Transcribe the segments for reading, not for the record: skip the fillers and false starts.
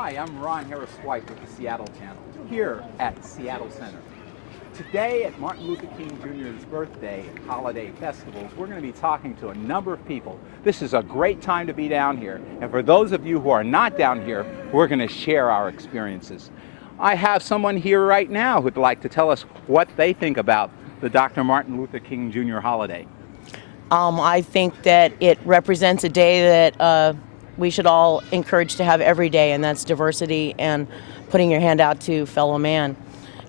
Hi, I'm Ron Harris-White with the Seattle Channel, here at Seattle Center. Today at Martin Luther King Jr.'s birthday holiday festivals, we're going to be talking to a number of people. This is a great time to be down here, and for those of you who are not down here, we're going to share our experiences. I have someone here right now who'd like to tell us what they think about the Dr. Martin Luther King Jr. holiday. I think that it represents a day that we should all encourage to have every day, and that's diversity and putting your hand out to fellow man.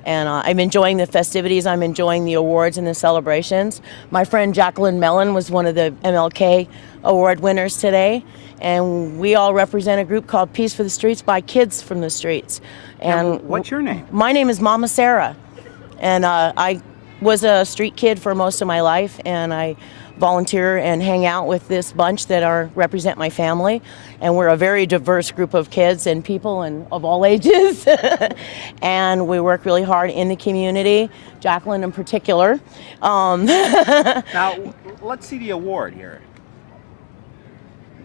And I'm enjoying the festivities. I'm enjoying the awards and the celebrations. My friend Jacqueline Mellon was one of the MLK award winners today, and we all represent a group called Peace for the Streets by Kids from the Streets. And what's your name? My name is Mama Sarah, and I was a street kid for most of my life, and I volunteer and hang out with this bunch that represent my family, and we're a very diverse group of kids and people and of all ages. And we work really hard in the community, Jacqueline in particular. Now, let's see the award here.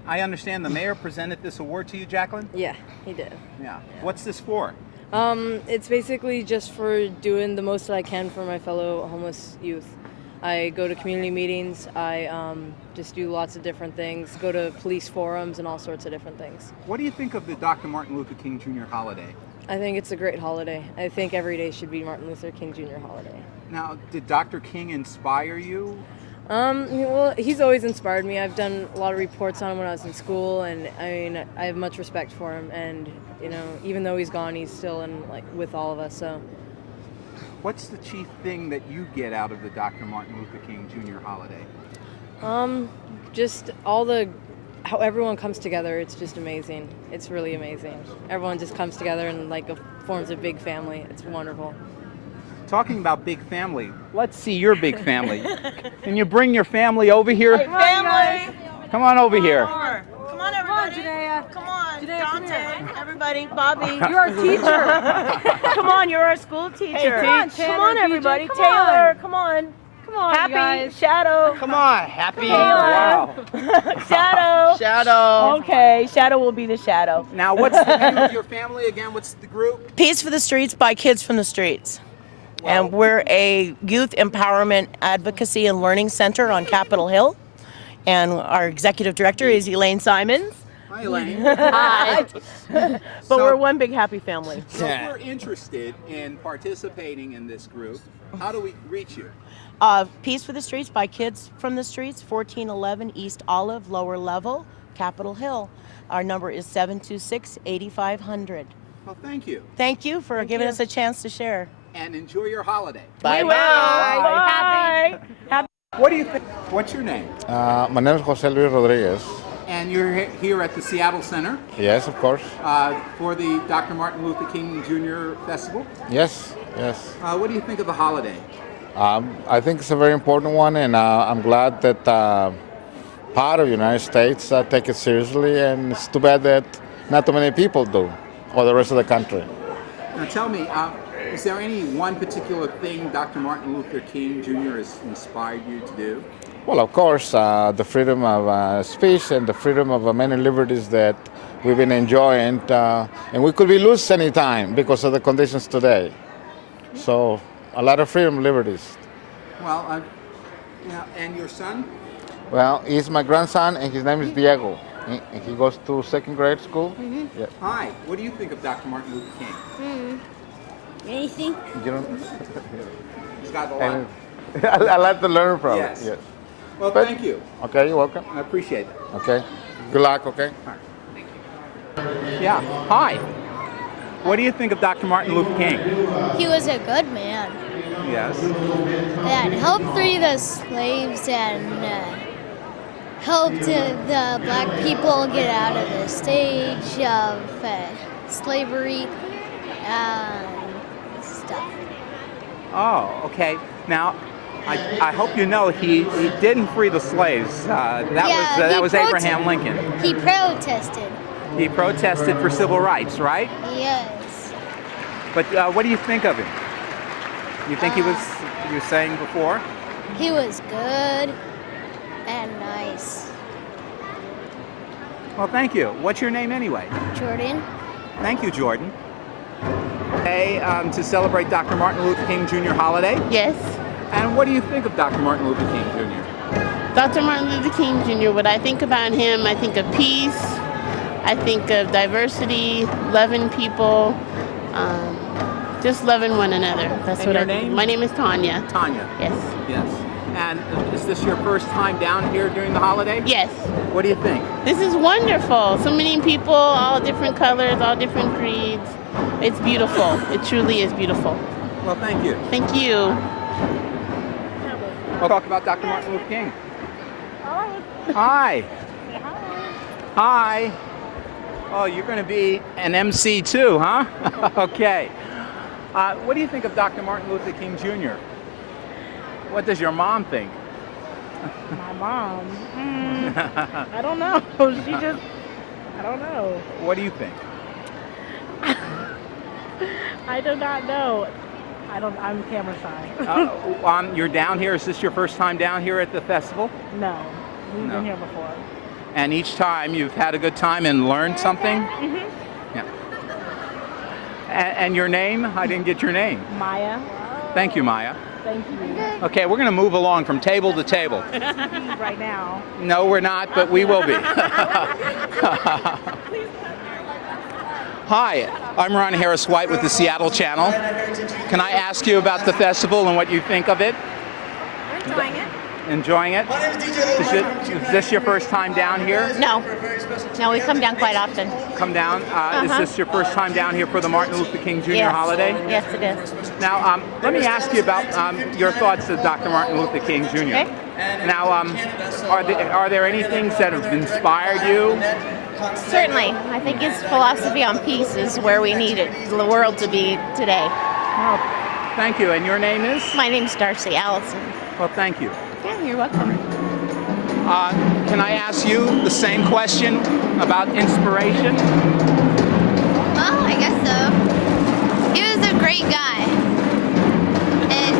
I understand the mayor presented this award to you, Jacqueline? Yeah, he did. Yeah. What's this for? It's basically just for doing the most that I can for my fellow homeless youth. I go to community meetings, I just do lots of different things, go to police forums and all sorts of different things. What do you think of the Dr. Martin Luther King Jr. holiday? I think it's a great holiday. I think every day should be Martin Luther King Jr. holiday. Now, did Dr. King inspire you? Well, he's always inspired me. I've done a lot of reports on him when I was in school, and I mean, I have much respect for him, and you know, even though he's gone, he's still with all of us, so. What's the chief thing that you get out of the Dr. Martin Luther King Jr. holiday? Just how everyone comes together. It's just amazing. It's really amazing. Everyone just comes together and forms a big family. It's wonderful. Talking about big family, let's see your big family. Can you bring your family over here? Hey, family! Come on over here. Come on, everybody. Come on, Dante, everybody, Bobby. You're our teacher. Come on, you're our school teacher. Hey, come on, everybody. Come Taylor, on. come on. Come on, Happy, you guys. Shadow. Come on, happy. Wow. Shadow. Shadow. Okay, Shadow will be the shadow. Now, what's the name of your family again? What's the group? Peace for the Streets by Kids from the Streets. And we're a youth empowerment advocacy and learning center on Capitol Hill. And our executive director is Elaine Simons. Hi, Elaine. Hi. But we're one big happy family. So if we're interested in participating in this group, how do we reach you? Peace for the Streets by Kids from the Streets, 1411 East Olive, lower level, Capitol Hill. Our number is 726-8500. Well, thank you. Thank you for giving us a chance to share. And enjoy your holiday. Bye. Bye. Happy. What do you think? What's your name? My name is Jose Luis Rodriguez. And you're here at the Seattle Center Yes, of course. for the Dr. Martin Luther King Jr. Festival. Yes. What do you think of the holiday? I think it's a very important one, and I'm glad that part of the United States take it seriously, and it's too bad that not too many people do, or the rest of the country. Now tell me, is there any one particular thing Dr. Martin Luther King Jr. has inspired you to do? Well, of course, the freedom of speech and the freedom of many liberties that we've been enjoying, and we could be loose any time because of the conditions today. So, a lot of freedom, liberties. Well, and your son? Well, he's my grandson, and his name is Diego. He goes to second grade school. Mm-hmm. Yeah. Hi, what do you think of Dr. Martin Luther King? Anything? You know, He's got a lot. I like to learn from Yes. it. Yes. Well, thank you. Okay, you're welcome. I appreciate it. Okay. Good luck, okay? Yeah. Hi. What do you think of Dr. Martin Luther King? He was a good man Yes. that helped free the slaves and helped the black people get out of the stage of slavery and stuff. Oh, okay. Now, I hope you know he didn't free the slaves. That was Abraham Lincoln. He protested. He protested for civil rights, right? Yes. But what do you think of him? You think you were saying before? He was good and nice. Well, thank you. What's your name anyway? Jordan? Thank you, Jordan. Today, to celebrate Dr. Martin Luther King Jr. holiday. Yes. And what do you think of Dr. Martin Luther King Jr.? Dr. Martin Luther King Jr., what I think about him, I think of peace, I think of diversity, loving people, just loving one another. That's And what your I think. name? My name is Tanya. Tanya. Yes. Yes. And is this your first time down here during the holiday? Yes. What do you think? This is wonderful. So many people, all different colors, all different creeds. It's beautiful. It truly is beautiful. Well, thank you. Thank you. We'll talk about Dr. Martin Luther King. Hi. Hi. Oh, you're going to be an MC too, huh? Okay. What do you think of Dr. Martin Luther King Jr.? What does your mom think? My mom? I don't know. I don't know. What do you think? I do not know. I'm camera shy. You're down here. Is this your first time down here at the festival? No, we've No. been here before. And each time you've had a good time and learned something? Mm-hmm. Yeah. And your name? I didn't get your name. Maya, Thank you, Maya. thank you. Okay, we're going to move along from table to table. Right now. No, we're not, but we will be. Hi, I'm Ron Harris White with the Seattle Channel. Can I ask you about the festival and what you think of it? We're enjoying it. Enjoying it? Is this your first time down here? No, we come down quite often. Come down. Is this your first time down here for the Martin Luther King Jr. Yes. holiday? Yes, it is. Now, let me ask you about your thoughts of Dr. Martin Luther King Jr. Okay. Now, are there any things that have inspired you? Certainly. I think his philosophy on peace is where we need it, the world to be today. Thank you. And your name is? My name's Darcy Allison. Well, thank you. Yeah, you're welcome. Can I ask you the same question about inspiration? Well, I guess so. He was a great guy. And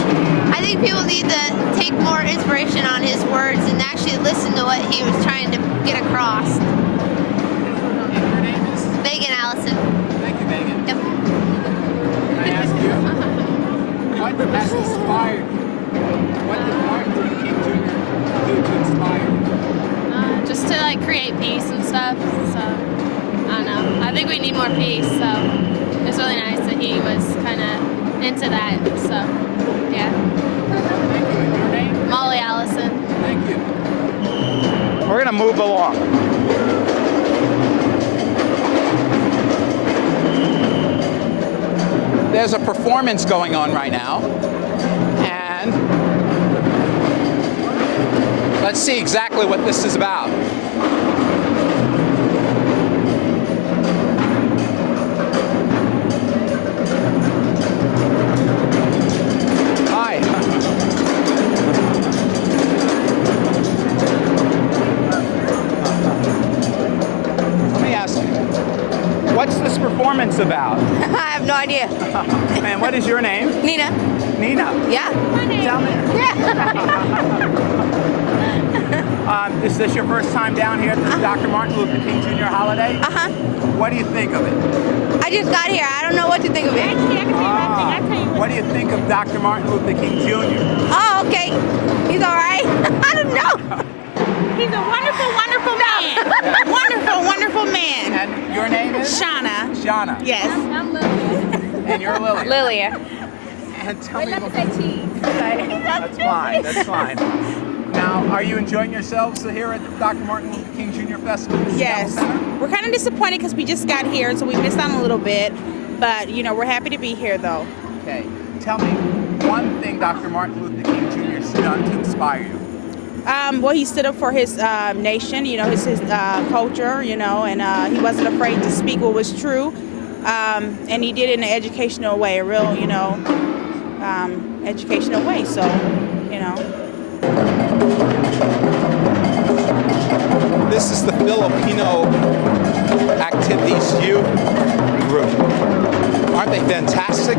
I think people need to take more inspiration on his words and actually listen to what he was trying to get across. And your name is? Megan Allison. Thank you, Megan. Yep. Can I ask you, what has inspired you? What did Martin Luther King Jr. do to inspire you? Just to like create peace and stuff. So I don't know. I think we need more peace. So it's really nice that he was kind of into that. So yeah. Thank you. And your name? Molly Allison. Thank you. We're going to move along. There's a performance going on right now. And let's see exactly what this is about. Hi. Let me ask you, what's this performance about? I have no idea. And what is your name? Nina. Nina. Yeah. Tell me. Is this your first time down here at the Dr. Martin Luther King Jr. holiday? Uh-huh. What do you think of it? I just got here. I don't know what to think of it. What do you think of Dr. Martin Luther King Jr.? Oh, okay. He's all right. I don't know. He's a wonderful, wonderful man. Wonderful, wonderful man. And your name is? Shauna. Shauna. Yes. I'm Lily. And you're Lily. Lilia. And tell me cheese. That's fine. That's fine. Now, are you enjoying yourselves here at the Dr. Martin Luther King Jr. Festival? at the Yes. Seattle Center? We're kind of disappointed because we just got here, so we missed out a little bit. But, you know, we're happy to be here, though. Okay. Tell me one thing Dr. Martin Luther King Jr. has done to inspire you. Well, he stood up for his nation, you know, his culture, you know, and he wasn't afraid to speak what was true. And he did it in an educational way, a real, you know, educational way. So, you know. This is the Filipino Activities Youth Group. Aren't they fantastic?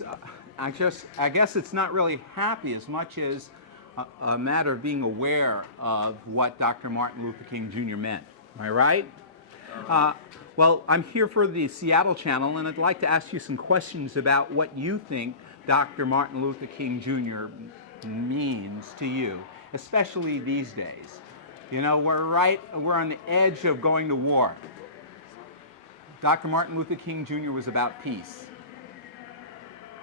it's, I guess it's not really happy as much as a matter of being aware of what Dr. Martin Luther King Jr. meant. Am I right? Well, I'm here for the Seattle channel, and I'd like to ask you some questions about what you think Dr. Martin Luther King Jr. means to you, especially these days. You know, we're on the edge of going to war. Dr. Martin Luther King Jr. was about peace.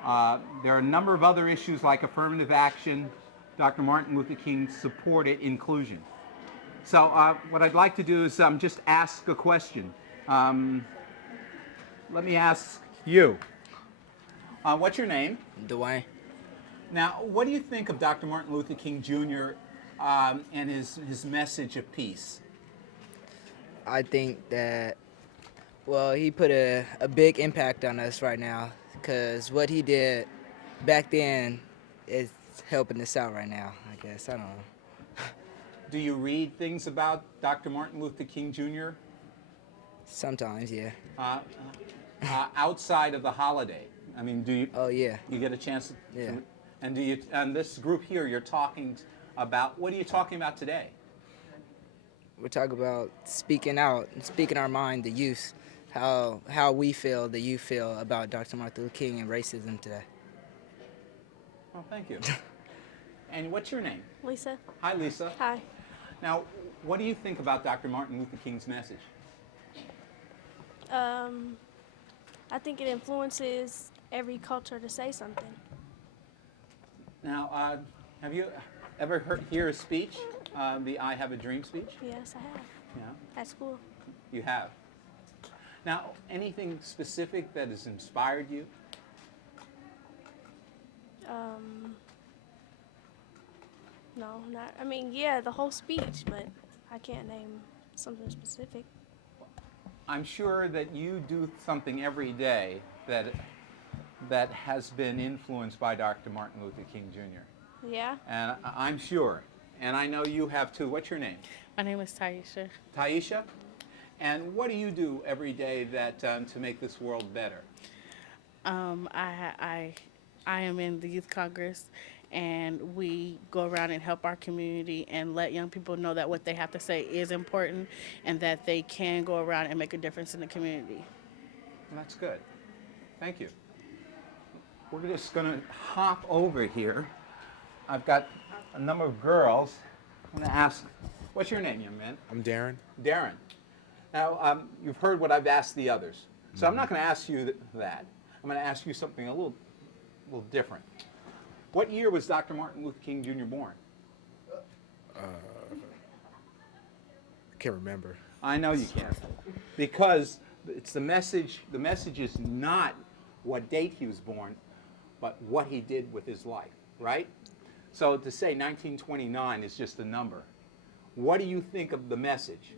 There are a number of other issues like affirmative action. Dr. Martin Luther King supported inclusion. So what I'd like to do is just ask a question. Let me ask you. What's your name? Dwayne. Now, what do you think of Dr. Martin Luther King Jr. And his message of peace? I think that, well, he put a big impact on us right now, because what he did back then is helping us out right now, I guess. I don't know. Do you read things about Dr. Martin Luther King Jr.? Sometimes, yeah. Outside of the holiday? I mean, do you? Oh, yeah. You get a chance to, yeah. And do you? And this group here, you're talking about. What are you talking about today? We're talking about speaking out, speaking our mind, the youth, how we feel, the youth feel about Dr. Martin Luther King and racism today. Oh, thank you. And what's your name? Lisa. Hi, Lisa. Hi. Now, what do you think about Dr. Martin Luther King's message? I think it influences every culture to say something. Now, have you ever hear a speech, the I Have a Dream speech? Yes, I have. Yeah. At school. You have. Now, anything specific that has inspired you? No, not. I mean, yeah, the whole speech, but I can't name something specific. I'm sure that you do something every day that has been influenced by Dr. Martin Luther King Jr. Yeah. And I'm sure, and I know you have too. What's your name? My name is Taisha. Taisha? And what do you do every day that to make this world better? I am in the Youth Congress, and we go around and help our community and let young people know that what they have to say is important and that they can go around and make a difference in the community. Well, that's good. Thank you. We're just going to hop over here. I've got a number of girls. I'm going to ask, what's your name, young man? I'm Darren. Darren. Now, you've heard what I've asked the others. So I'm not going to ask you that. I'm going to ask you something a little different. What year was Dr. Martin Luther King Jr. born? I can't remember. I know you can't. Because it's the message. The message is not what date he was born, but what he did with his life, right? So to say 1929 is just a number. What do you think of the message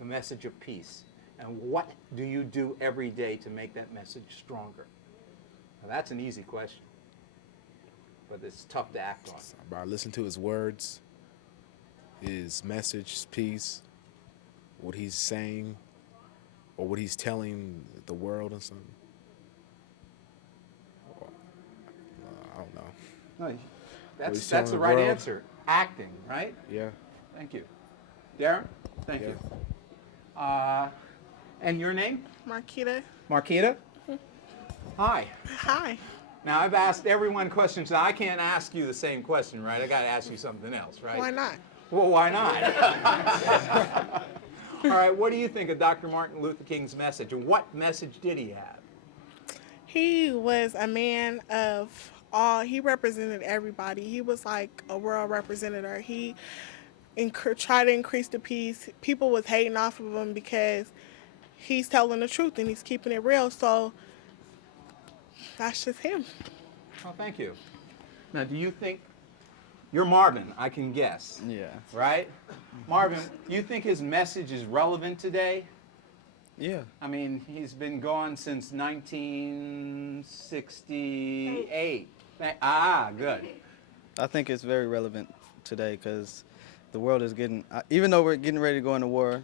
of peace? And what do you do every day to make that message stronger? Now, that's an easy question, but it's tough to act on. I listen to his words, his message, his peace, what he's saying, or what he's telling the world or something. I don't know. No, that's the right answer. Acting, right? Yeah. Thank you. Darren, thank you. And your name? Marquita. Marquita? Hi. Hi. Now, I've asked everyone questions. Now, I can't ask you the same question, right? I got to ask you something else, right? Why not? Well, why not? All right, what do you think of Dr. Martin Luther King's message, and what message did he have? He was a man of all. He represented everybody. He was like a world representative. He tried to increase the peace. People was hating off of him because he's telling the truth and he's keeping it real. So that's just him. Oh, thank you. Now, do you think, you're Marvin, I can guess. Yeah. Right? Marvin, do you think his message is relevant today? Yeah. I mean, he's been gone since 1968. Good. I think it's very relevant today because the world is getting, even though we're getting ready to go into war,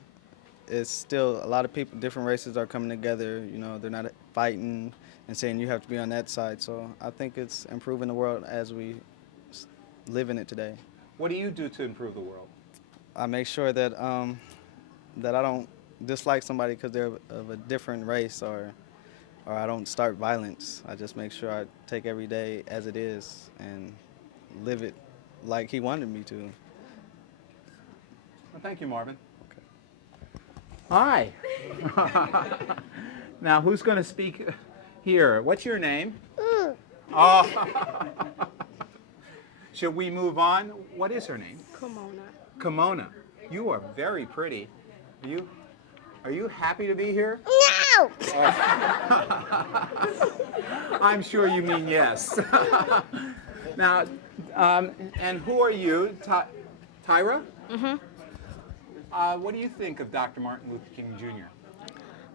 it's still a lot of people, different races are coming together. You know, they're not fighting. and saying you have to be on that side. So I think it's improving the world as we live in it today. What do you do to improve the world? I make sure that that I don't dislike somebody because they're of a different race, or I don't start violence. I just make sure I take every day as it is and live it like he wanted me to. Well, thank you, Marvin. Okay. Hi. Now, who's going to speak here? What's your name? Oh. Should we move on? What is her name? Kimona. Kimona. You are very pretty. Are you happy to be here? No! I'm sure you mean yes. Now, and who are you? Tyra? Mm-hmm. What do you think of Dr. Martin Luther King Jr.?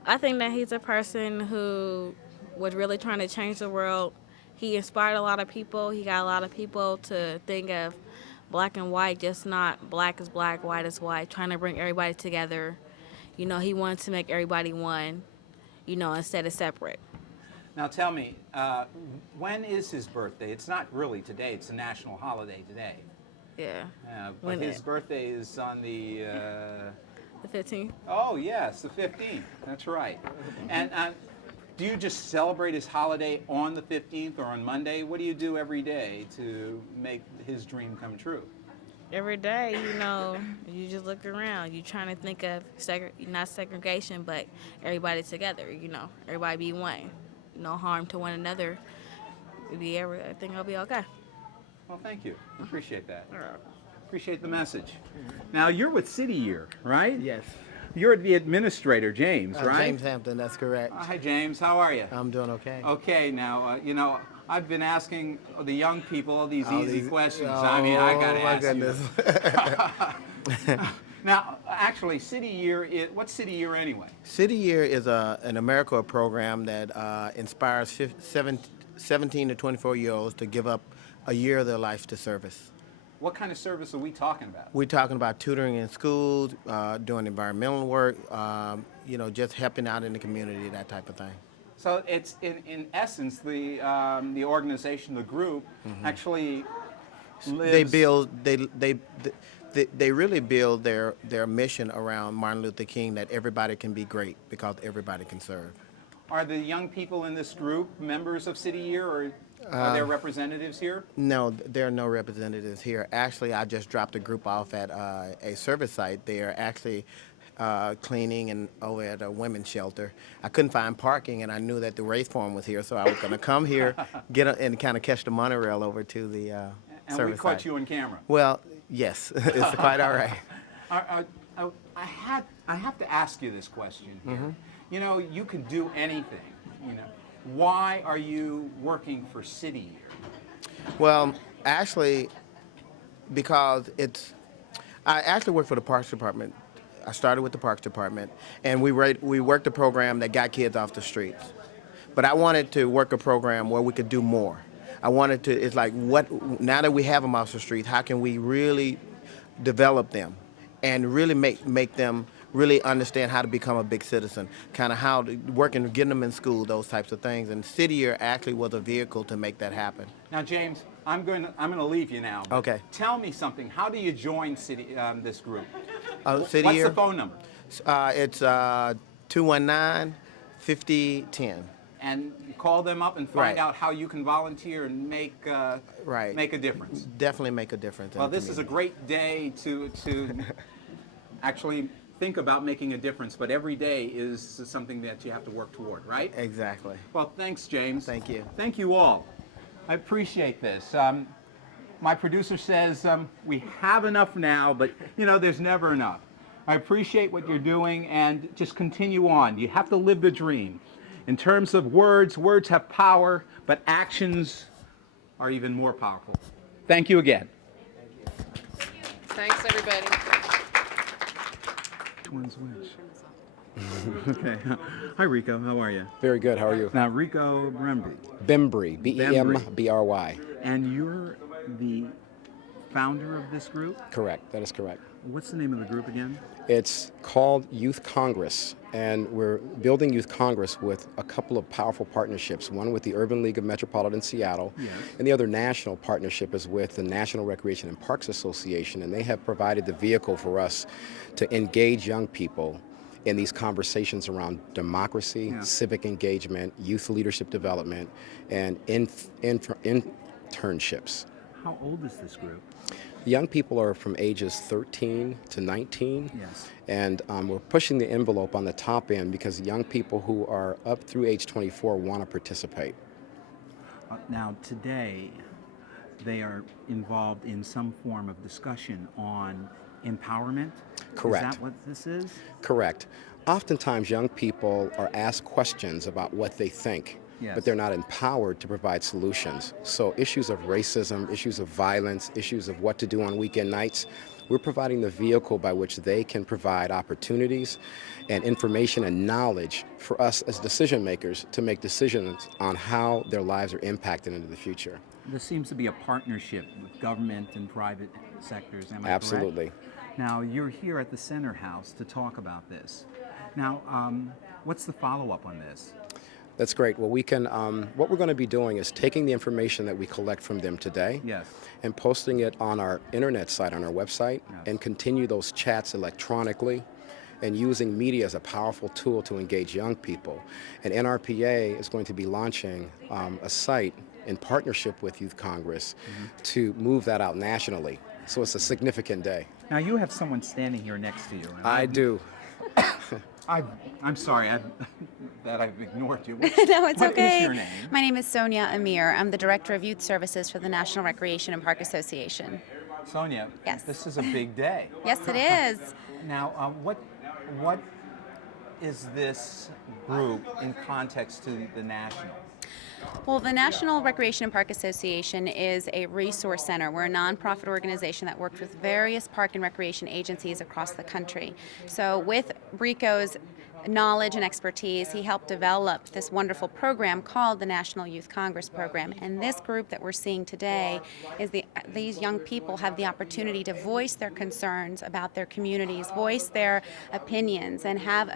I think that he's a person who was really trying to change the world. He inspired a lot of people. He got a lot of people to think of black and white, just not black is black, white is white, trying to bring everybody together. You know, he wanted to make everybody one, you know, instead of separate. Now tell me, when is his birthday? It's not really today, it's a national holiday today. Yeah. But his birthday is on the... The 15th. Oh, yes, the 15th. That's right. And do you just celebrate his holiday on the 15th or on Monday? What do you do every day to make his dream come true? Every day, you know, you just look around. You're trying to think of, not segregation, but everybody together, you know. Everybody be one. No harm to one another. Everything will be okay. Well, thank you. Appreciate that. Appreciate the message. Now, you're with City Year, right? Yes. You're the administrator, James, right? James Hampton, that's correct. Hi, James. How are you? I'm doing okay. Okay. Now, you know, I've been asking the young people all these easy questions. Oh, I mean, I got to my ask goodness. you. Now, actually, City Year, what's City Year anyway? City Year is an AmeriCorps program that inspires 17 to 24-year-olds to give up a year of their life to service. What kind of service are we talking about? We're talking about tutoring in schools, doing environmental work, you know, just helping out in the community, that type of thing. So it's, in essence, the organization, the group, actually lives... They really build their mission around Martin Luther King, that everybody can be great because everybody can serve. Are the young people in this group members of City Year, or are there representatives here? No, there are no representatives here. Actually, I just dropped a group off at a service site. They are actually cleaning and over at a women's shelter. I couldn't find parking, and I knew that the race forum was here, so I was going to come here, and kind of catch the monorail over to the service site. And we caught you on camera. Well, yes, it's quite all right. I have to ask you this question here. You know, you can do anything, you know. Why are you working for City Year? Well, actually, because I actually work for the Parks Department. I started with the Parks Department, and we worked a program that got kids off the streets. But I wanted to work a program where we could do more. I wanted to, it's like, now that we have them off the street, how can we really develop them and really make them really understand how to become a big citizen, kind of how to work and getting them in school, those types of things. And City Year actually was a vehicle to make that happen. Now, James, I'm going to leave you now. Okay. Tell me something. How do you join this group? City What's Year? the phone number? It's 219-5010. And call them up and find out how you can volunteer and make a difference. Definitely make a difference. Well, this is a great day to actually think about making a difference, but every day is something that you have to work toward, right? Exactly. Well, thanks, James. Thank you. Thank you all. I appreciate this. My producer says we have enough now, but you know, there's never enough. I appreciate what you're doing, and just continue on. You have to live the dream. In terms of words have power, but actions are even more powerful. Thank you again. Thanks, everybody. Which one's which? Okay. Hi, Rico. How are you? Very good. How are you? Now, Rico Bembry. Bembry. B-E-M-B-R-Y. And you're the founder of this group? Correct, that is correct. What's the name of the group again? It's called Youth Congress, and we're building Youth Congress with a couple of powerful partnerships, one with the Urban League of Metropolitan Seattle, Yes. and the other national partnership is with the National Recreation and Parks Association, and they have provided the vehicle for us to engage young people in these conversations around democracy, civic engagement, youth leadership development, and internships. How old is this group? Young people are from ages 13 to 19. Yes. And we're pushing the envelope on the top end because young people who are up through age 24 want to participate. Now, today, they are involved in some form of discussion on empowerment. Correct. Is that what this is? Correct. Oftentimes, young people are asked questions about what they think, Yes. but they're not empowered to provide solutions. So issues of racism, issues of violence, issues of what to do on weekend nights, we're providing the vehicle by which they can provide opportunities and information and knowledge for us as decision makers to make decisions on how their lives are impacted into the future. There seems to be a partnership with government and private sectors, am I correct? Absolutely. Now, you're here at the Center House to talk about this. Now, what's the follow-up on this? That's great. Well, we can. What we're going to be doing is taking the information that we collect from them today, Yes. and posting it on our internet site, on our website, Yes. and continue those chats electronically, and using media as a powerful tool to engage young people. And NRPA is going to be launching a site in partnership with Youth Congress to move that out nationally. So it's a significant day. Now, you have someone standing here next to you. and I do. I'm sorry that I've ignored you. No, it's What okay. is your name? My name is Sonia Amir. I'm the Director of Youth Services for the National Recreation and Park Association. Sonia, Yes. this is a big day. Yes, it is. Now, what is this group in context to the national? Well, the National Recreation and Park Association is a resource center. We're a nonprofit organization that works with various park and recreation agencies across the country. So with Rico's knowledge and expertise, he helped develop this wonderful program called the National Youth Congress Program. And this group that we're seeing today is these young people have the opportunity to voice their concerns about their communities, voice their opinions, and have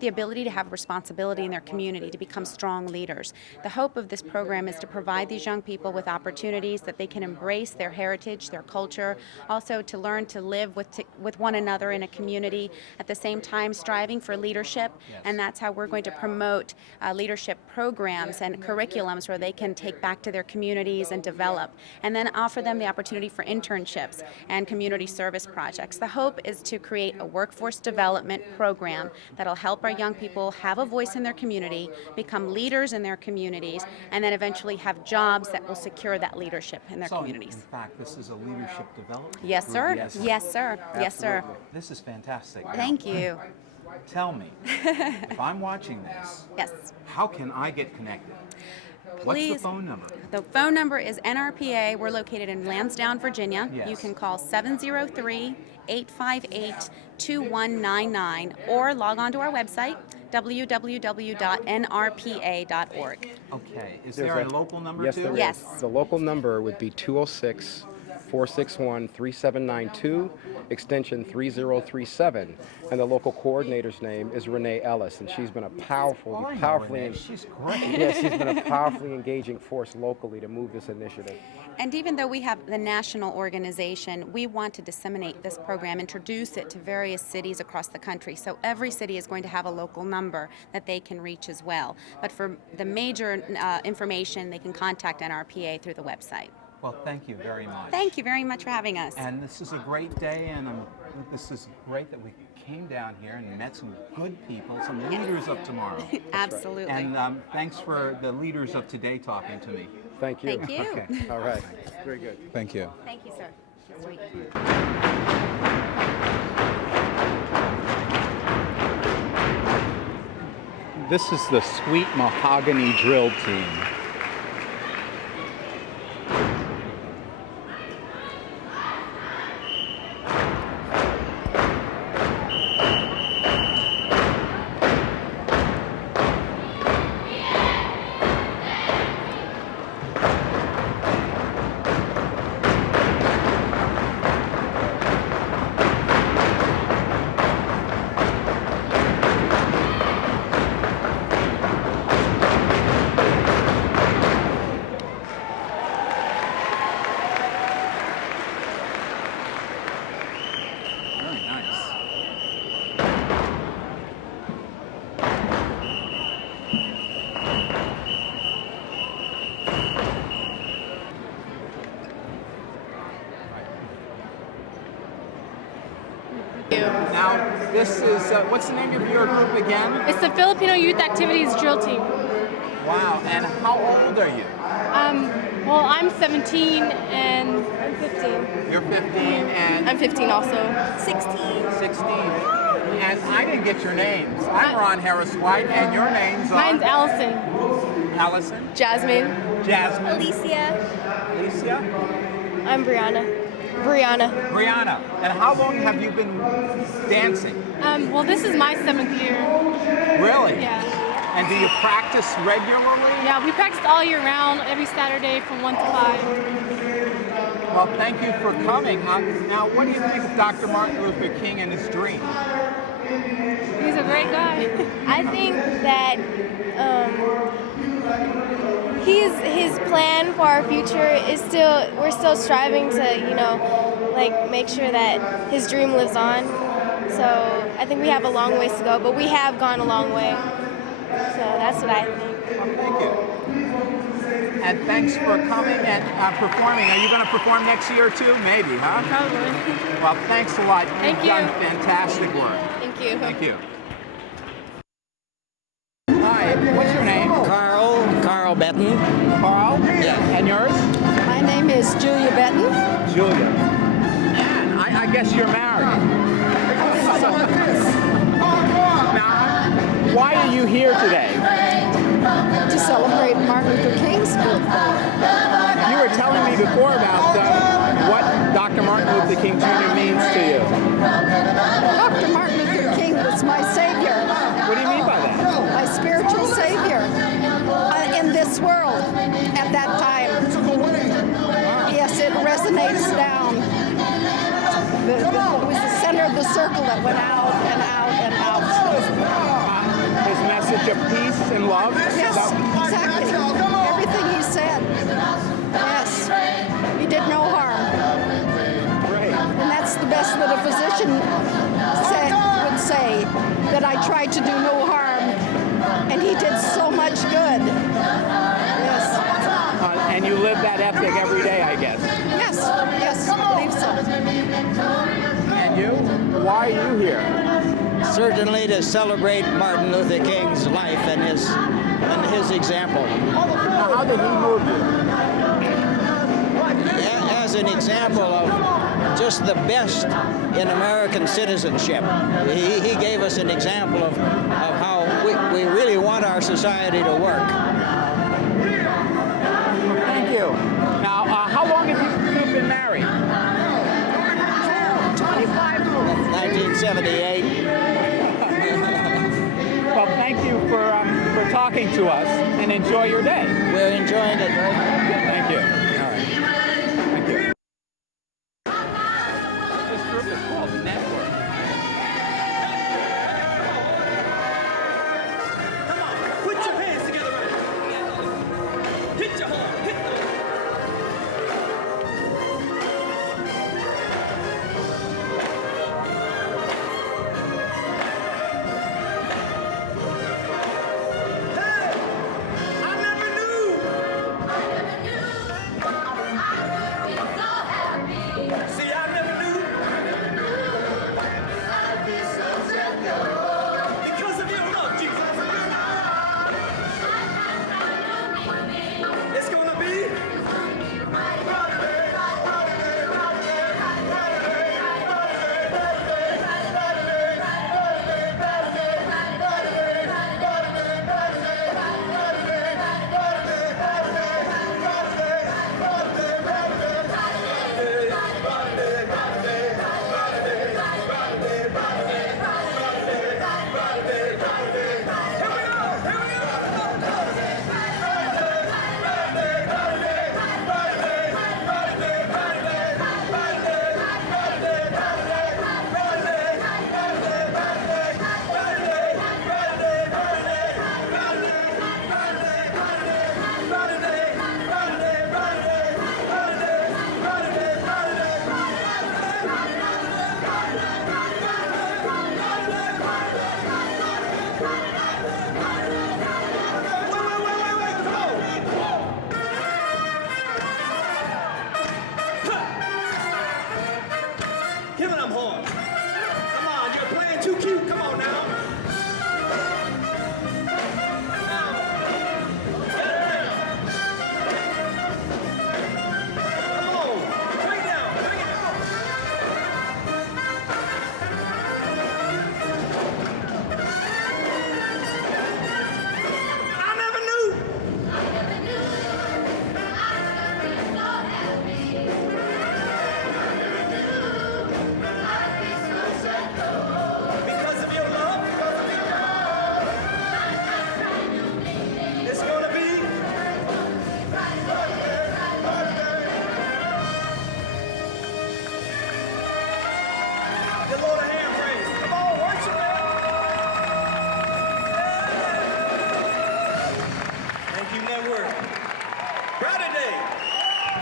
the ability to have responsibility in their community, to become strong leaders. The hope of this program is to provide these young people with opportunities that they can embrace their heritage, their culture, also to learn to live with one another in a community, at the same time striving for leadership. And that's how we're going to promote leadership programs and curriculums where they can take back to their communities and develop, and then offer them the opportunity for internships and community service projects. The hope is to create a workforce development program that'll help our young people have a voice in their community, become leaders in their communities, and then eventually have jobs that will secure that leadership in their communities. In fact, this is a leadership development Yes, group. sir. Yes, sir. Yes, sir. Absolutely. This is fantastic. Thank you. Tell me, if I'm watching this, Yes. how can I get connected? What's the phone number? The phone number is NRPA. We're located in Lansdowne, Virginia. Yes. You can call 703-858-2199 or log on to our website, www.nrpa.org. Okay. Is there a local number Yes, too? there is. Yes. The local number would be 206-461-3792, extension 3037. And the local coordinator's name is Renee Ellis, and she's been a powerfully, She's great. yes, she's been a powerfully engaging force locally to move this initiative. And even though we have the national organization, we want to disseminate this program, introduce it to various cities across the country. So every city is going to have a local number that they can reach as well. But for the major information, they can contact NRPA through the website. Well, thank you very much. Thank you very much for having us. And this is a great day, and this is great that we came down here and met some good people, some leaders of tomorrow. Absolutely. And thanks for the leaders of today talking to me. Thank you. Thank you. Okay. All right. Very good. Thank you. Thank you, sir. Sweet. This is the Sweet Mahogany Drill Team. this is, what's the name of your group again? It's the Filipino Youth Activities Drill Team. Wow, and how old are you? Well, I'm 17 and I'm 15. You're 15 and? I'm 15 also. 16. And I didn't get your names. I'm Ron Harris White, and your names are? Mine's Allison. Allison? Jasmine. Jasmine. Alicia. Alicia? I'm Brianna. Brianna. Brianna. And how long have you been dancing? Well, this is my 7th year. Really? Yeah. And do you practice regularly? Yeah, we practice all year round, every Saturday from 1 to 5. Well, thank you for coming. Now, what do you think of Dr. Martin Luther King and his dream? He's a great guy. I think that his plan for our future is we're still striving to, like make sure that his dream lives on. So I think we have a long ways to go, but we have gone a long way. So that's what I think. Well, thank you. And thanks for coming and performing. Are you going to perform next year too? Maybe, huh? Probably. Well, thanks a lot. Thank You've done fantastic work. Thank you. Thank you. Hi, what's your name? Carl Benton. Carl? Yeah. And yours? My name is Julia Benton. Julia. And I guess you're married. Now, why are you here today? To celebrate Martin Luther King's birthday. You were telling me before about what Dr. Martin Luther King Jr. means to you. Dr. Martin Luther King was my savior. What do you mean by that? My spiritual savior in this world at that time. Yes, it resonates down. It was the center of the circle that went out and out and out. His message of peace and love? Yes, exactly. Everything he said. Yes. He did no harm. Great. And that's the best that a physician would say, that I tried to do no harm, and he did so much good. Yes. And you live that ethic every day, I guess. Yes, I believe so. And you? Why are you here? Certainly to celebrate Martin Luther King's life and his example. Now, how did he move you? As an example of just the best in American citizenship. He gave us an example of how we really want our society to work. Thank you. Now, how long have you been married? 1978. Well, thank you for talking to us, and enjoy your day. We're enjoying it. Thank you. All right. Thank you. This group is called the Network. Come on, put your hands together right now. Hit your horn, hit the I never knew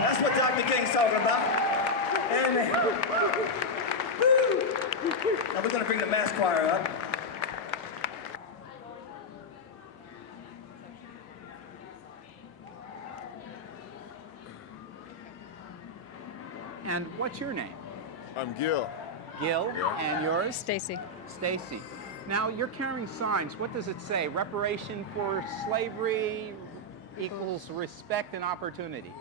That's what Dr. King's talking about. And now we're going to bring the mass choir up. And what's your name? I'm Gil. Gil. Yeah. And yours? Stacy. Stacy. Now, you're carrying signs. What does it say? Reparation for slavery equals respect and opportunity.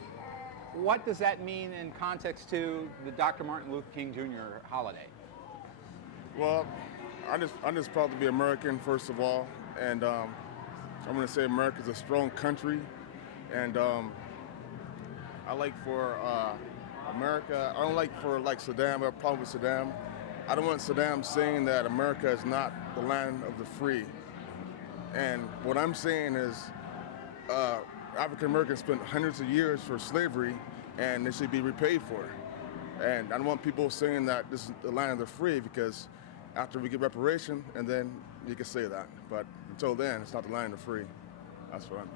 What does that mean in context to the Dr. Martin Luther King Jr. holiday? Well, I'm just proud to be American, first of all. And I'm going to say America's a strong country. And I like for America, I don't like for like Saddam, I have a problem with Saddam. I don't want Saddam saying that America is not the land of the free. And what I'm saying is African Americans spent hundreds of years for slavery and they should be repaid for it. And I don't want people saying that this is the land of the free, because after we get reparation, and then you can say that. But until then, it's not the land of the free. That's what I'm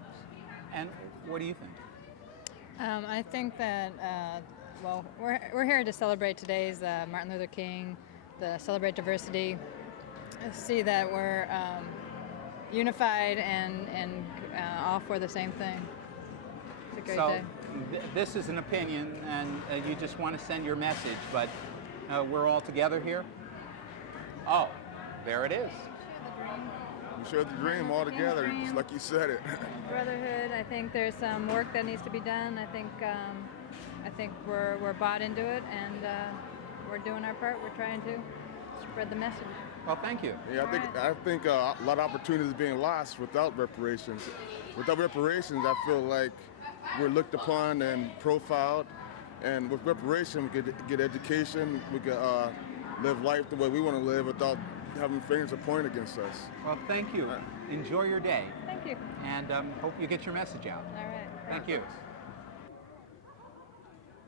And what do you think? I think that, well, we're here to celebrate today's Martin Luther King, to celebrate diversity, see that we're unified and all for the same thing. It's a great day. This is an opinion, and you just want to send your message, but we're all together here? Oh, there it is. We share the dream all together, just like you said it. Brotherhood. I think there's some work that needs to be done. I think we're bought into it, and we're doing our part. We're trying to spread the message. Well, thank you. Yeah, I think a lot of opportunities being lost without reparations. Without reparations, I feel like we're looked upon and profiled. And with reparation, we could get education. We could live life the way we want to live without having fingers to point against us. Well, thank you. Enjoy your day. Thank you. And hope you get your message out. All right. Thank you.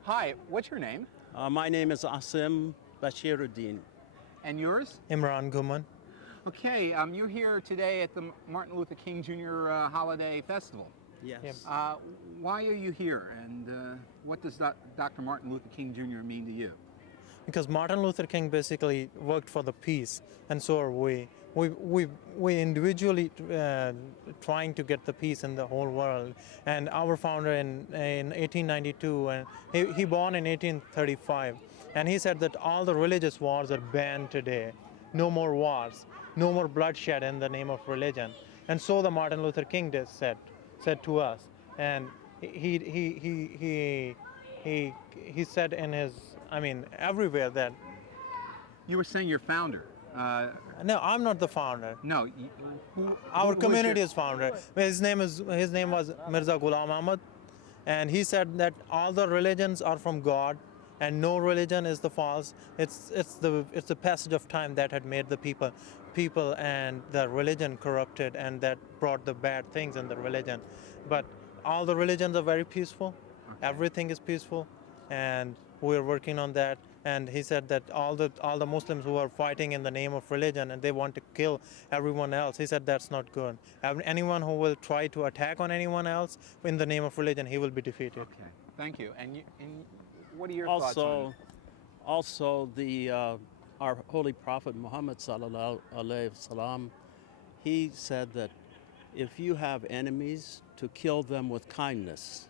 Hi, what's your name? My name is Asim Bashiruddin. And yours? Imran Guman. Okay, you're here today at the Martin Luther King Jr. Holiday Festival. Yes. Why are you here, and what does Dr. Martin Luther King Jr. mean to you? Because Martin Luther King basically worked for the peace, and so are we. We individually trying to get the peace in the whole world. And our founder in 1892, and he born in 1835, and he said that all the religious wars are banned today. No more wars, no more bloodshed in the name of religion. And so the Martin Luther King said to us, and he said in his, everywhere that. You were saying your founder. No, I'm not the founder. No, our community is founder. His name was Mirza Ghulam Ahmad, and he said that all the religions are from God, and no religion is the false. It's the passage of time that had made the people and the religion corrupted, and that brought the bad things in the religion. But all the religions are very peaceful. Okay. Everything is peaceful, and we're working on that. And he said that all the Muslims who are fighting in the name of religion and they want to kill everyone else, he said that's not good. Anyone who will try to attack on anyone else in the name of religion, he will be defeated. Okay, thank you. And what are your thoughts on it? Also, our Holy Prophet Muhammad sallallahu alaihi wasallam, he said that if you have enemies, to kill them with kindness.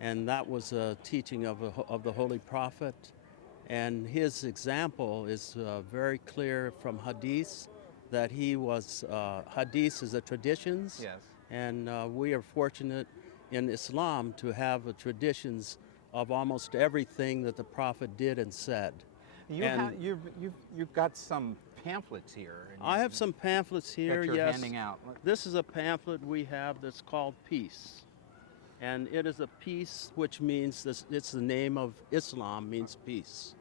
And that was a teaching of the Holy Prophet. And his example is very clear from Hadith, that he was, Hadith is the traditions. Yes. And we are fortunate in Islam to have the traditions of almost everything that the Prophet did and said. You've got some pamphlets here. I have some pamphlets here, that you're yes. handing out. This is a pamphlet we have that's called Peace. And it is a peace which means, it's the name of Islam, means peace.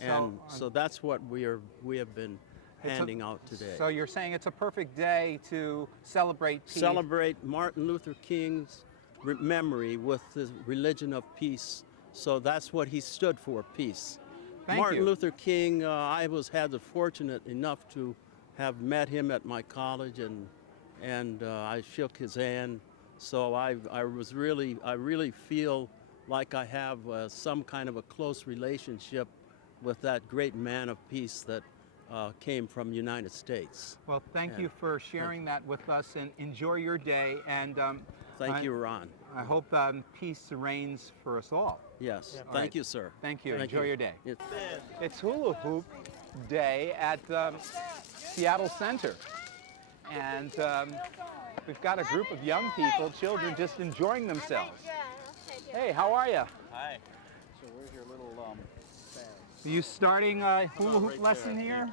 And so that's what we have been handing out today. So you're saying it's a perfect day to celebrate peace? Celebrate Martin Luther King's memory with the religion of peace. So that's what he stood for, peace. Martin Luther King, I had the fortunate enough to have met him at my college, and I shook his hand. So I really feel like I have some kind of a close relationship with that great man of peace that came from the United States. Well, thank you for sharing that with us, and enjoy your day. And thank you, Ron. I hope peace reigns for us all. Yes. All Thank right. you, sir. Thank you. Thank Enjoy you. your day. Yes. It's Hula Hoop Day at Seattle Center. And we've got a group of young people, children, just enjoying themselves. Hey, how are you? Hi. So where's your little bag? Are you starting a hula hoop lesson here?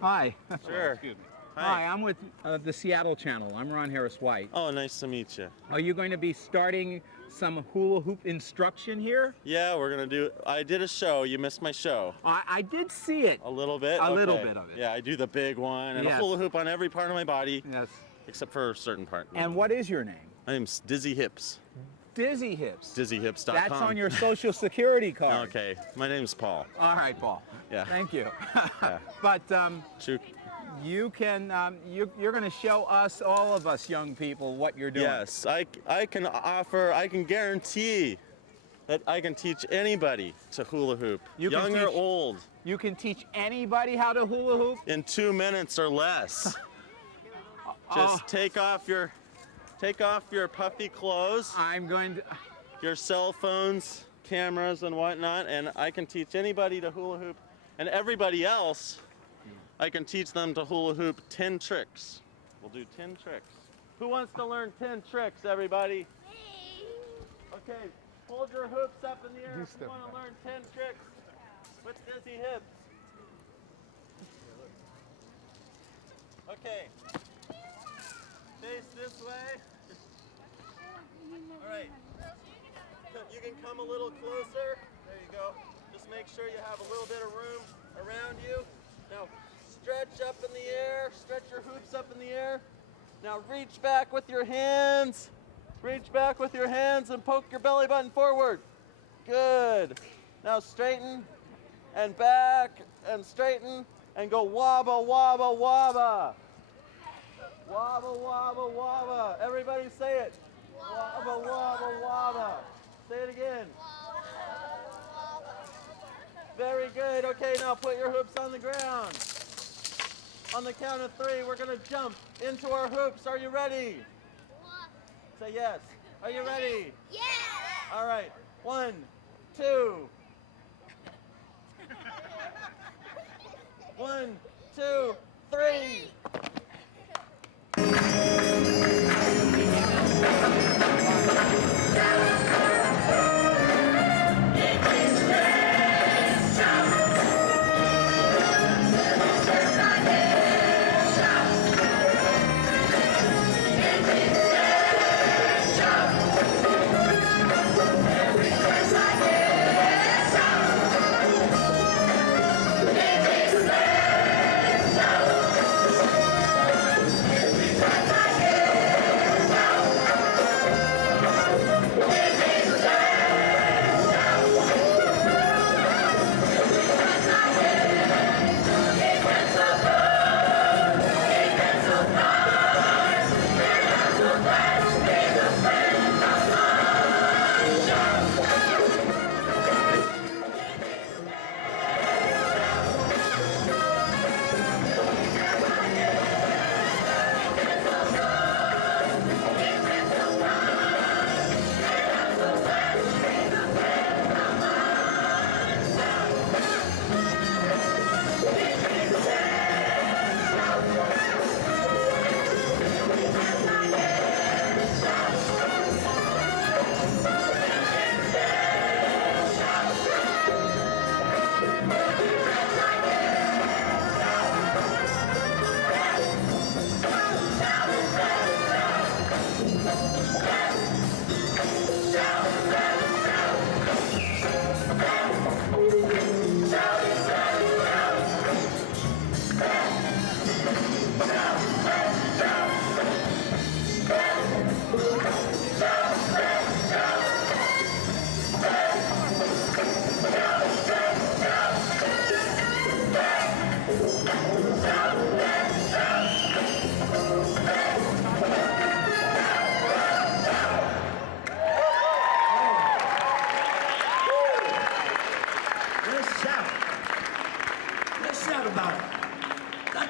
Hi. Sure. Excuse me. Hi, I'm with the Seattle channel. I'm Ron Harris White. Oh, nice to meet you. Are you going to be starting some hula hoop instruction here? Yeah, we're gonna do. I did a show. You missed my show. I did see it. A little bit. A little Okay. bit of it. Yeah, I do the big one and Yes. a hula hoop on every part of my body. Yes. Except for a certain part. And what is your name? My name's Dizzy Hips. Dizzy Hips. DizzyHips.com. That's on your social security card. Okay. My name's Paul. All right, Paul. Yeah. Thank you. Yeah. But Shoot. you can you're going to show us, all of us young people, what you're doing. Yes, I can guarantee that I can teach anybody to hula hoop, You can young or teach- old, You can teach anybody how to hula hoop? in 2 minutes or less. Just take off your puffy clothes. I'm going to. Your cell phones, cameras, and whatnot, and I can teach anybody to hula hoop, and everybody else, I can teach them to hula hoop 10 tricks. We'll do 10 tricks. Who wants to learn 10 tricks, everybody? Okay, hold your hoops up in the air if you want to learn 10 tricks with Dizzy Hips. Okay. Face this way. All right. You can come a little closer. There you go. Just make sure you have a little bit of room around you. Now stretch up in the air. Stretch your hoops up in the air. Now reach back with your hands. Reach back with your hands and poke your belly button forward. Good. Now straighten and back and straighten and go wabba, wabba, wabba. Wabba, wabba, wabba. Everybody say it. Wabba, wabba, wabba. Say it again. Very good. Okay, now put your hoops on the ground. On the count of 3, we're going to jump into our hoops. Are you ready? Say yes. Are you ready? Yes. All right. 1, 2. 1, 2, 3.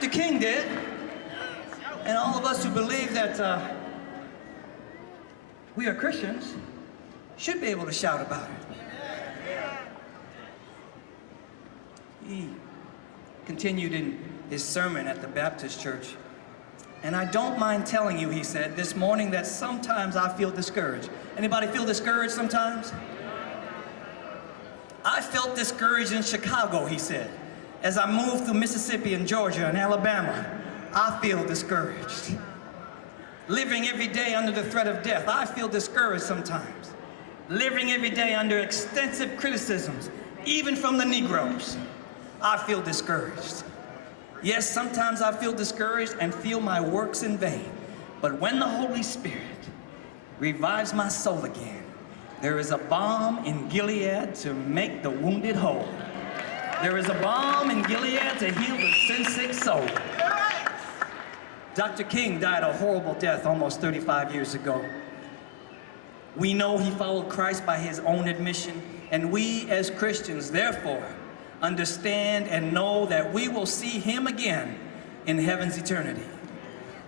Dr. King did. And all of us who believe that we are Christians should be able to shout about it. He continued in his sermon at the Baptist church. And I don't mind telling you, he said, this morning that sometimes I feel discouraged. Anybody feel discouraged sometimes? I felt discouraged in Chicago, he said. As I moved through Mississippi and Georgia and Alabama, I feel discouraged. Living every day under the threat of death, I feel discouraged sometimes. Living every day under extensive criticisms, even from the Negroes, I feel discouraged. Yes, sometimes I feel discouraged and feel my works in vain. But when the Holy Spirit revives my soul again, there is a balm in Gilead to make the wounded whole. There is a balm in Gilead to heal the sin-sick soul. Dr. King died a horrible death almost 35 years ago. We know he followed Christ by his own admission, and we as Christians, therefore, understand and know that we will see him again in heaven's eternity.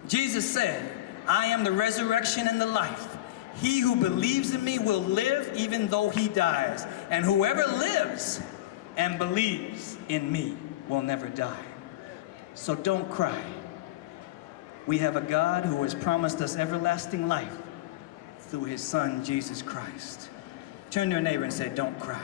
Jesus said, I am the resurrection and the life. He who believes in me will live even though he dies, and whoever lives and believes in me will never die. So don't cry. We have a God who has promised us everlasting life through his Son, Jesus Christ. Turn to your neighbor and say, don't cry.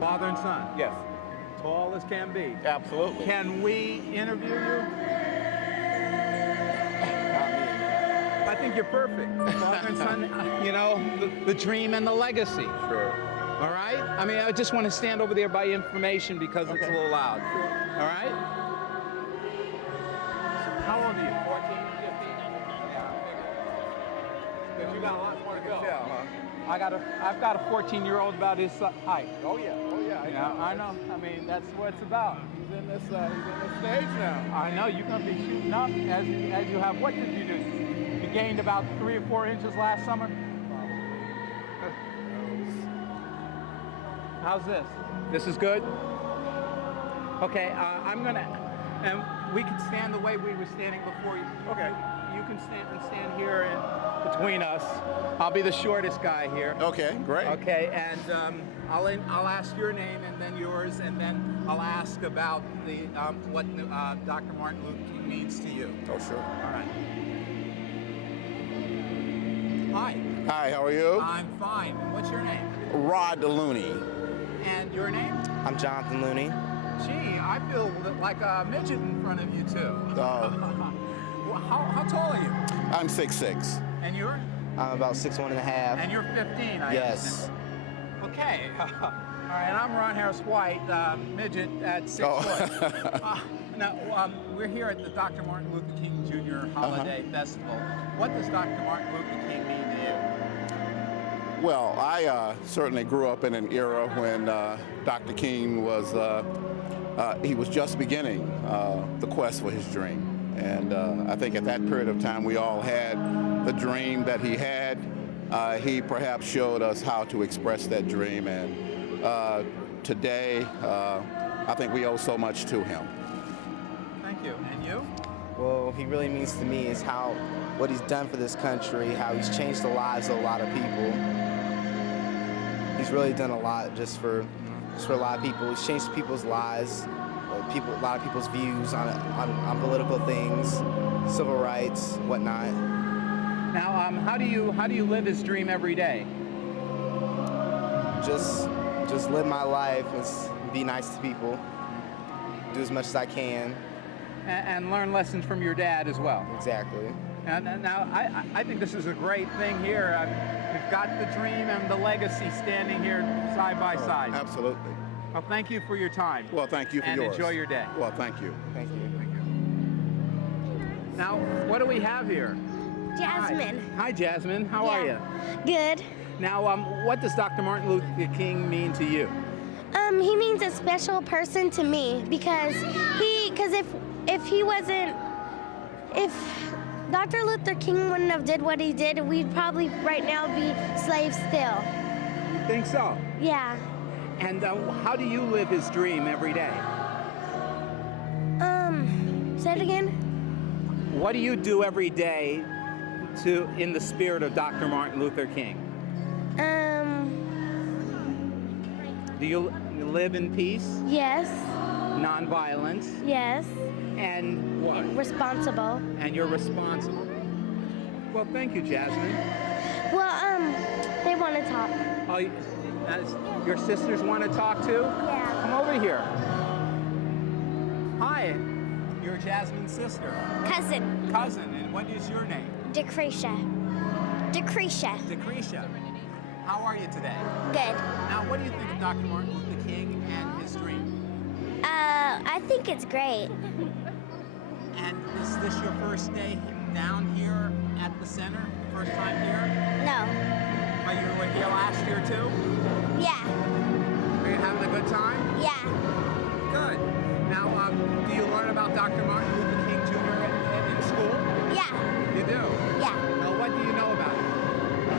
Father and son? Yes. Tall as can be? Absolutely. Can we interview you? I think you're perfect. Father and son, you know, the dream and the legacy. Sure. All right? I mean, I just want to stand over there by information because it's a little loud. All right? How old are you? 14, 15? Because you got a lot more to go. Yeah, huh? I've got a 14-year-old about his height. Oh yeah. I know. I mean, that's what it's about. He's in this stage now. I know. You're going to be shooting up as you have. What did you do? You gained about 3 or 4 inches last summer? How's this? This is good? Okay, I'm going to, and we can stand the way we were standing before you. Okay. You can stand here in between us. I'll be the shortest guy here. Okay, great. Okay, and I'll ask your name and then yours, and then I'll ask about the what Dr. Martin Luther King means to you. Oh, sure. All right. Hi. Hi, how are you? I'm fine. What's your name? Rod Looney. And your name? I'm Jonathan Looney. Gee, I feel like a midget in front of you too. How tall are you? I'm 6'6". And you're? I'm about 6'1.5". And you're 15, I Yes. understand. Okay. All right, I'm Ron Harris White, midget at 6 foot. Now, we're here at the Dr. Martin Luther King Jr. Holiday Festival. What does Dr. Martin Luther King mean to you? Well, I certainly grew up in an era when Dr. King was just beginning the quest for his dream. And I think at that period of time, we all had the dream that he had. He perhaps showed us how to express that dream. And today, I think we owe so much to him. Thank you. And you? Well, he really means to me is what he's done for this country, how he's changed the lives of a lot of people. He's really done a lot just for a lot of people. He's changed people's lives, a lot of people's views on political things, civil rights, whatnot. Now, how do you live his dream every day? Just live my life, be nice to people, do as much as I can. And learn lessons from your dad as well. Exactly. And now, I think this is a great thing here. We've got the dream and the legacy standing here side by side. Absolutely. Well, thank you for your time. Well, thank you for yours. And enjoy your day. Well, thank you. Thank you. Now, what do we have here? Jasmine. Hi, Jasmine. How are you? Good. Now, what does Dr. Martin Luther King mean to you? He means a special person to me because if Dr. Luther King wouldn't have did what he did, we'd probably right now be slaves still. You think so? Yeah. And how do you live his dream every day? Say it again. What do you do every day in the spirit of Dr. Martin Luther King? Do you live in peace? Yes. Nonviolence? Yes. And what? Responsible. And you're responsible. Well, thank you, Jasmine. Well, they want to talk. Oh, your sisters want to talk too? Yeah. Come over here. Hi. You're Jasmine's sister. Cousin. Cousin. And what is your name? Decretia. Decretia. How are you today? Good. Now, what do you think of Dr. Martin Luther King and his dream? I think it's great. And is this your first day down here at the center? First time here? No. But you were here last year too? Yeah. Are you having a good time? Yeah. Good. Now, do you learn about Dr. Martin Luther King Jr. in school? Yeah. You do? Yeah. Well, what do you know about him?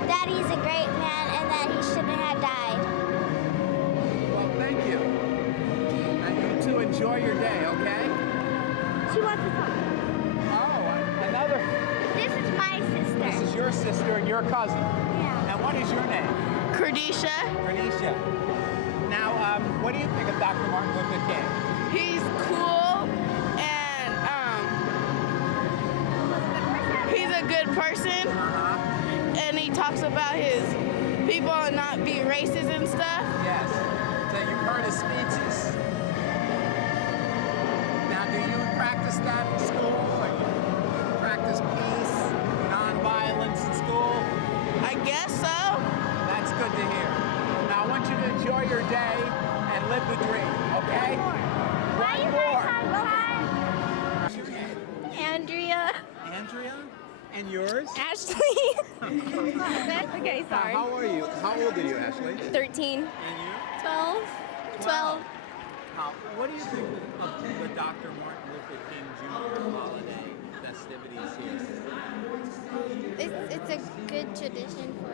That he's a great man and that he shouldn't have died. Well, thank you. And you two enjoy your day, okay? She wants to talk. Oh, another. This is my sister. This is your sister and your cousin. Yeah. And what is your name? Cardisha. Cardisha. Now, what do you think of Dr. Martin Luther King? He's cool and he's a good person. And he talks about his people and not being racist and stuff. Yes. So you've heard his speeches. Now, do you practice that in school? Or you practice peace, nonviolence in school? I guess so. That's good to hear. Now, I want you to enjoy your day and live the dream, okay? Why you guys have What's your name? Andrea. Andrea? And yours? Ashley. Okay, sorry. How are you? How old are you, Ashley? 13. And you? 12. 12. What do you think of the Dr. Martin Luther King Jr. holiday festivities here? It's a good tradition for.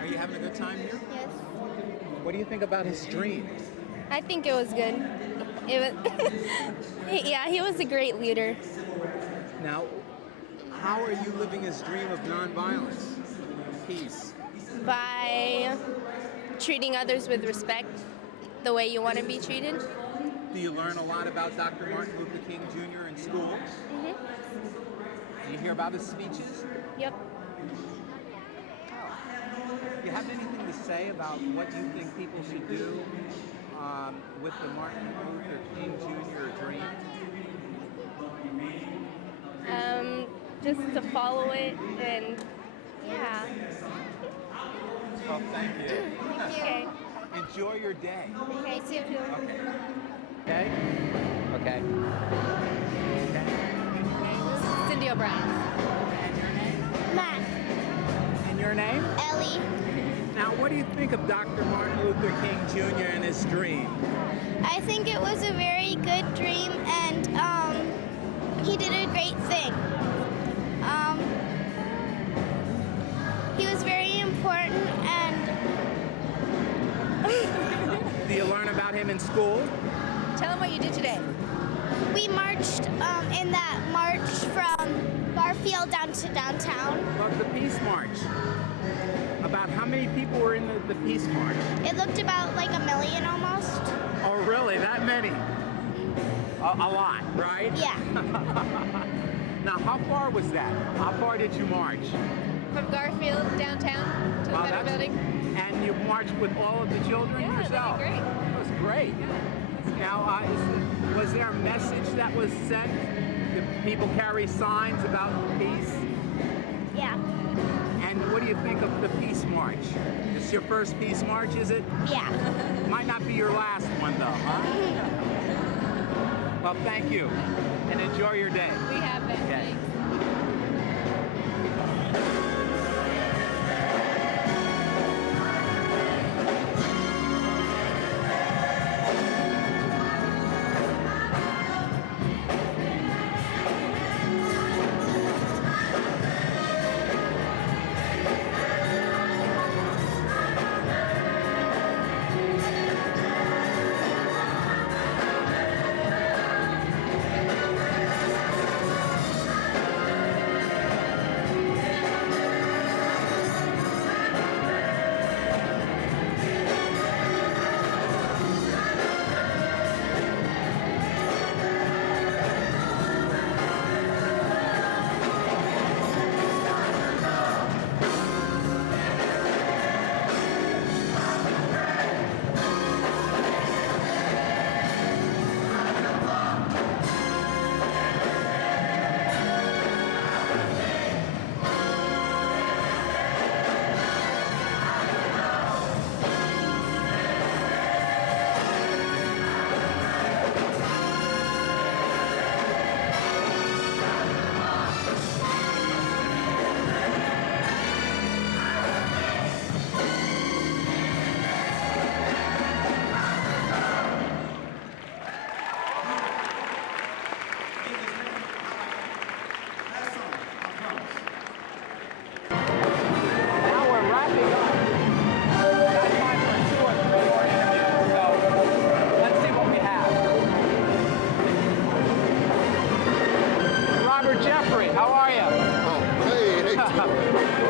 Are you having a good time here? Yes. What do you think about his dream? I think it was good. It was. Yeah, he was a great leader. Now, how are you living his dream of nonviolence, peace? By treating others with respect, the way you want to be treated. Do you learn a lot about Dr. Martin Luther King Jr. in school? Do you hear about his speeches? Yep. Do you have anything to say about what you think people should do with the Martin Luther King Jr. dream? Just to follow it and yeah. Well, thank you. Okay. Enjoy your day. Okay, see you. Okay? Okay. Cindy O'Brien. And your name? Matt. And your name? Ellie. Now, what do you think of Dr. Martin Luther King Jr. and his dream? I think it was a very good dream and he did a great thing. He was very important and Do you learn about him in school? Tell him what you did today. We marched in that march down to downtown. Of the Peace March. About how many people were in the Peace March? It looked about like 1 million almost. Oh, really? That many? A lot, right? Yeah. Now, how far was that? How far did you march? From Garfield downtown to the Federal Building. And you marched with all of the children yourself? Great. That was great. Now, was there a message that was sent? Did people carry signs about peace? Yeah. And what do you think of the Peace March? This your first Peace March, is it? Yeah. Might not be your last one, though, huh? Well, thank you, and enjoy your day. We have been. Okay.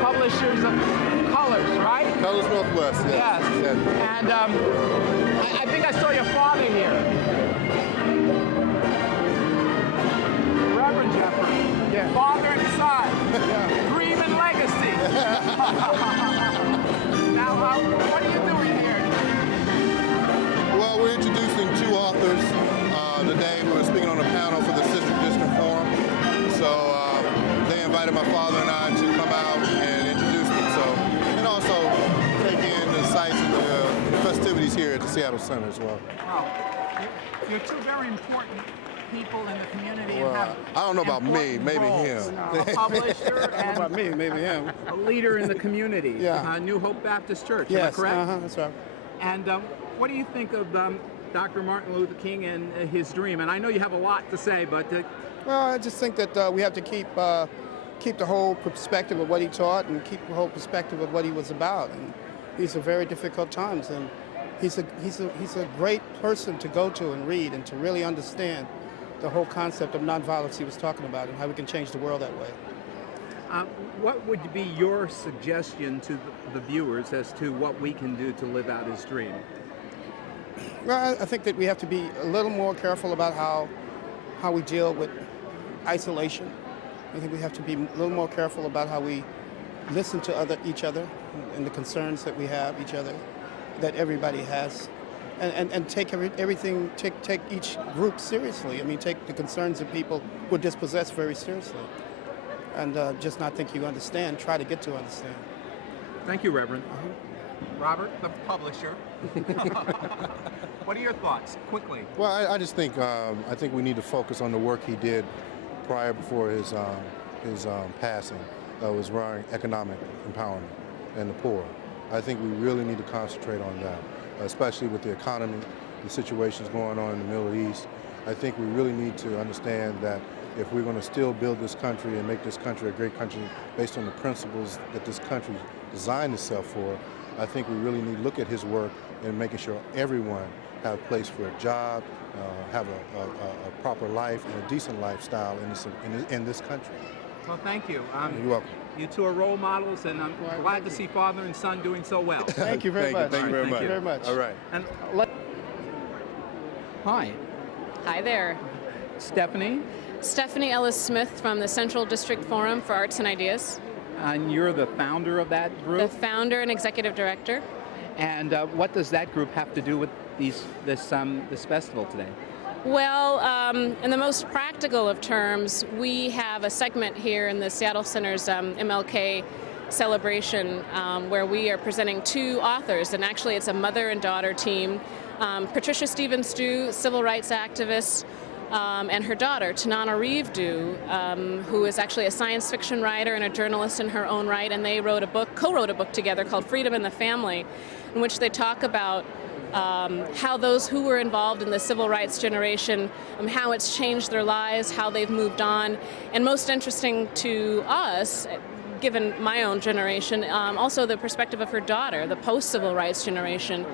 Publishers of Colors, right? Colors Northwest, yes. Yes. And I think I saw your father here. Reverend Jeffrey. Yeah. Father and son. Yeah. Dream and legacy. Now, what are you doing here? Well, we're introducing two authors today. We're speaking on a panel for the Sister District Forum. So they invited my father and I to come out and introduce them. So, and also take in the sights and the festivities here at the Seattle Center as well. Well, you're two very important people in the community. Well, and have I don't know about me, maybe roles. him. A publisher I don't know about me, maybe him. A leader in the community. Yeah. New Hope Baptist Church. Yes, Am I correct? that's right. And what do you think of Dr. Martin Luther King and his dream? And I know you have a lot to say, but Well, I just think that we have to keep the whole perspective of what he taught and keep the whole perspective of what he was about. And these are very difficult times, and he's a great person to go to and read and to really understand the whole concept of nonviolence he was talking about and how we can change the world that way. what would be your suggestion to the viewers as to what we can do to live out his dream? Well, I think that we have to be a little more careful about how we deal with isolation. I think we have to be a little more careful about how we listen to each other and the concerns that we have each other, that everybody has, and take everything, take each group seriously. I mean, take the concerns of people who are dispossessed very seriously, and just not think you understand. Try to get to understand. Thank you, Reverend. Robert, the publisher. What are your thoughts, quickly? Well, I just think I think we need to focus on the work he did before his passing. Was around economic empowerment and the poor. I think we really need to concentrate on that, especially with the economy, the situations going on in the Middle East. I think we really need to understand that if we're going to still build this country and make this country a great country based on the principles that this country designed itself for, I think we really need to look at his work and making sure everyone have a place for a job, have a proper life and a decent lifestyle in this country. Well, thank you. You're welcome. You two are role models, and I'm glad to see father and son doing so well. Thank you very much. Thank you very Thank much. you very much. All right. And hi, Hi there. Stephanie, Stephanie Ellis Smith from the Central District Forum for Arts and Ideas, and you're the founder of that the group. founder and executive director. And what does that group have to do with this festival today? Well, in the most practical of terms, we have a segment here in the Seattle Center's MLK celebration where we are presenting two authors, and actually it's a mother and daughter team. Patricia Stevens Dew, civil rights activist, and her daughter, Tanana Reeve Dew, who is actually a science fiction writer and a journalist in her own right, and they co-wrote a book together called Freedom in the Family, in which they talk about how those who were involved in the civil rights generation, how it's changed their lives, how they've moved on, and most interesting to us, given my own generation, also the perspective of her daughter, the post-civil rights generation,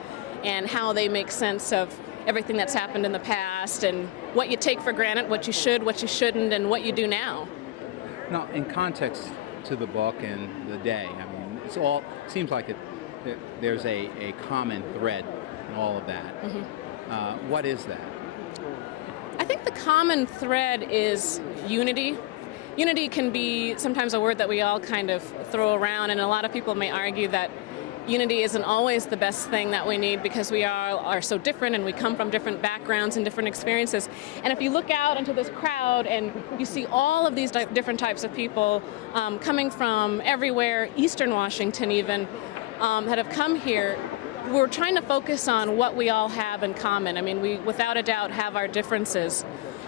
and how they make sense of everything that's happened in the past and what you take for granted, what you should, what you shouldn't, and what you do now. Now, in context to the book and the day, I mean, seems like there's a common thread in all of that. Mm-hmm. What is that? I think the common thread is unity. Unity can be sometimes a word that we all kind of throw around, and a lot of people may argue that unity isn't always the best thing that we need because we are so different and we come from different backgrounds and different experiences. And if you look out into this crowd and you see all of these different types of people coming from everywhere, Eastern Washington even, that have come here, we're trying to focus on what we all have in common. I mean, we without a doubt have our differences.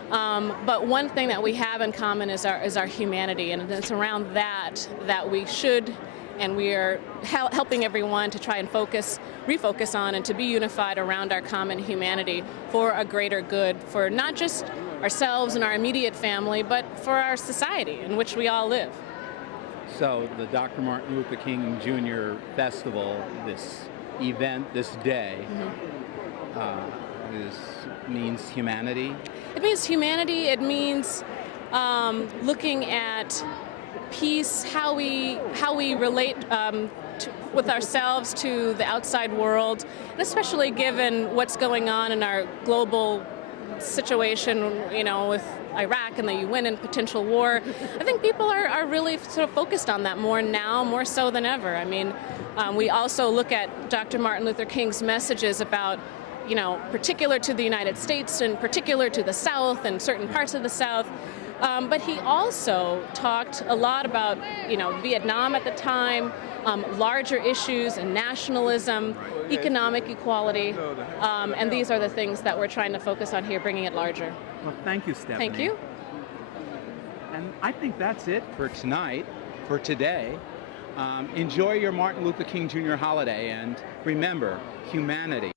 But one thing that we have in common is our humanity, and it's around that we should and we are helping everyone to try and refocus on and to be unified around our common humanity for a greater good, for not just ourselves and our immediate family, but for our society in which we all live. So the Dr. Martin Luther King Jr. Festival, this event, this day, means humanity? It means humanity. It means looking at peace, how we relate with ourselves to the outside world, and especially given what's going on in our global situation, with Iraq and the UN and potential war. I think people are really sort of focused on that more now, more so than ever. I mean, we also look at Dr. Martin Luther King's messages about, particular to the United States and particular to the South and certain parts of the South. But he also talked a lot about, Vietnam at the time, larger issues and nationalism, economic equality, and these are the things that we're trying to focus on here, bringing it larger. Well, thank you, Stephanie. Thank you. And I think that's it for tonight, for today. Enjoy your Martin Luther King Jr. holiday, and remember, humanity